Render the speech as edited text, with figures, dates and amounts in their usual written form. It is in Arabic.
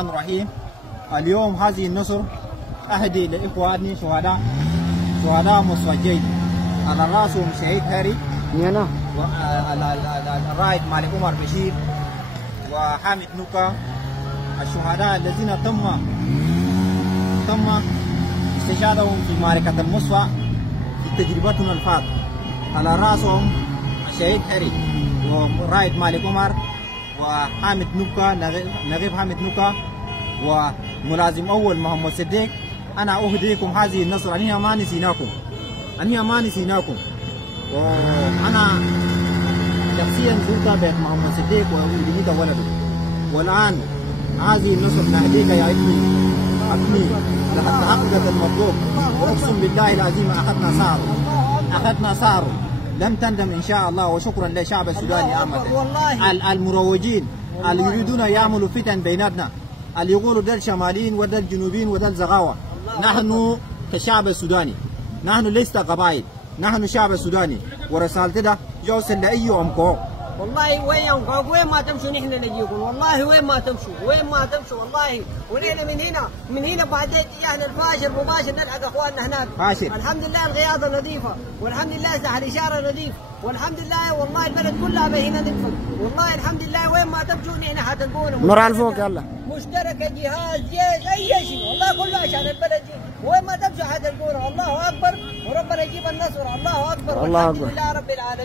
الرحمن الرحيم. اليوم هذه النصر أهدي لإخواني شهداء مصطفى الجيدي على رأسهم شهيد هاري والرائد مالك عمر بشير وحامد نوكا، الشهداء الذين تم استشهادهم في معركة المصفى في تجربتنا الفات. على رأسهم الشهيد هاري والرائد مالك عمر وحامد نوكا، نغيب حامد نوكا وملازم أول محمد صديق. أنا أهديكم هذه النصر، أني ما نسيناكم، وأنا شخصيا زرت بيت محمد صديق وولدت ولده، والآن هذه النصر نهديك يا ابني لقد تحققت المطلوب، وأقسم بالله العظيم أخذنا ثار لم تندم إن شاء الله. وشكرا للشعب السوداني عامة، المروجين اللي يريدون يعملوا فتن بيناتنا، اللي يقولوا ده الشماليين وده الجنوبيين وده الزغاوة. نحن كشعب السوداني، نحن ليس قبائل، نحن شعب السوداني، ورسالتي ده يوصل لأي أمكو. والله وين ينقاق، وين ما تمشوا نحن نجيكم، والله وين ما تمشوا والله. ونحن من هنا بعد اتجاهنا الفاشل مباشر نلحق اخواننا هناك. الحمد لله القياده نظيفه، والحمد لله ساحل الاشاره نظيف، والحمد لله والله البلد كلها بهنا ننفق، والله الحمد لله. وين ما تمشوا نحن حتلقونا نور على فوق. يلا مشتركه، جهاز، جيش، اي شيء، والله كله عشان البلد دي. وين ما تمشوا حتلقونا. الله اكبر، وربنا يجيب النصر. الله اكبر، والحمد لله رب العالمين.